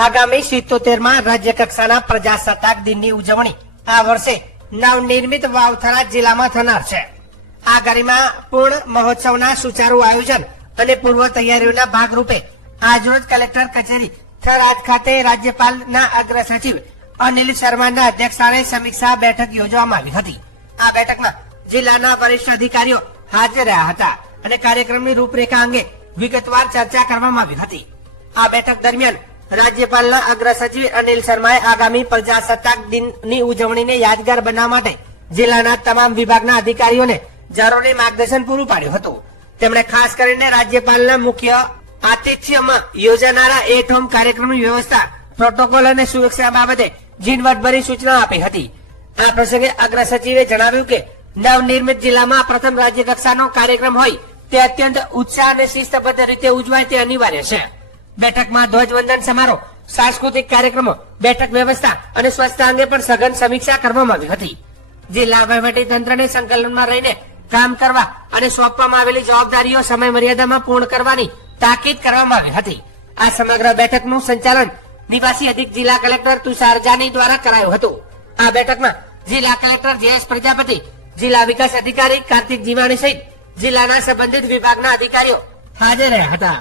આગામી 77માં રાજ્ય કક્ષાના પ્રજાસત્તાક દિનની ઉજવણી આ વર્ષે નવનિર્મિત વાવથરા જિલ્લામાં થનાર છે। આ ગરિમાપૂર્ણ મહોત્સવના સુચારુ આયોજન અને પૂર્વ તૈયારીઓના ભાગરૂપે આજરોજ કલેક્ટર કચેરી થરાદ ખાતે રાજ્યપાલના અગ્ર સચિવ અનિલ શર્માના અધ્યક્ષસ્થાને સમીક્ષા બેઠક યોજવામાં આવી હતી। આ બેઠકમાં જિલ્લાના વરિષ્ઠ અધિકારીઓ હાજર રહ્યા હતા અને કાર્યક્રમની રૂપરેખા અંગે વિગતવાર ચર્ચા કરવામાં આવી હતી। આ બેઠક દરમિયાન રાજ્યપાલના અગ્ર સચિવ અનિલ શર્માએ આગામી પ્રજાસત્તાક દિનની ઉજવણીને યાદગાર બનાવવા માટે જિલ્લાના તમામ વિભાગના અધિકારીઓને જરૂરી માર્ગદર્શન પૂરું પાડ્યું હતું। તેમણે ખાસ કરીને રાજ્યપાલના મુખ્ય આતિથ્યમાં યોજાનારા એટ હોમ કાર્યક્રમની વ્યવસ્થા, પ્રોટોકોલ અને સુરક્ષા બાબતે ઝીણવટભરી સૂચના આપી હતી। આ પ્રસંગે અગ્ર સચિવે જણાવ્યું કે નવનિર્મિત જિલ્લામાં પ્રથમ રાજ્ય કક્ષાનો કાર્યક્રમ હોય તે અત્યંત ઉત્સાહ અને શિસ્તબદ્ધ રીતે ઉજવાય તે અનિવાર્ય છે। બેઠકમાં ધ્વજવંદન સમારોહ, સાંસ્કૃતિક કાર્યક્રમો, બેઠક વ્યવસ્થા અને સ્વચ્છતા અંગે પણ સઘન સમીક્ષા કરવામાં આવી હતી। જિલ્લા વહીવટી તંત્રને સંકલનમાં રહીને કામ કરવા અને સોંપવામાં આવેલી જવાબદારીઓ સમય મર્યાદામાં પૂર્ણ કરવાની તાકીદ કરવામાં આવી હતી। આ સમગ્ર બેઠકનું સંચાલન નિવાસી અધિક જિલ્લા કલેક્ટર તુષાર જાની દ્વારા કરાયું હતું। આ બેઠકમાં જિલ્લા કલેક્ટર જયેશ પ્રજાપતિ, જિલ્લા વિકાસ અધિકારી કાર્તિક જીવાણી સહિત જિલ્લાના સંબંધિત વિભાગના અધિકારીઓ હાજર રહ્યા હતા।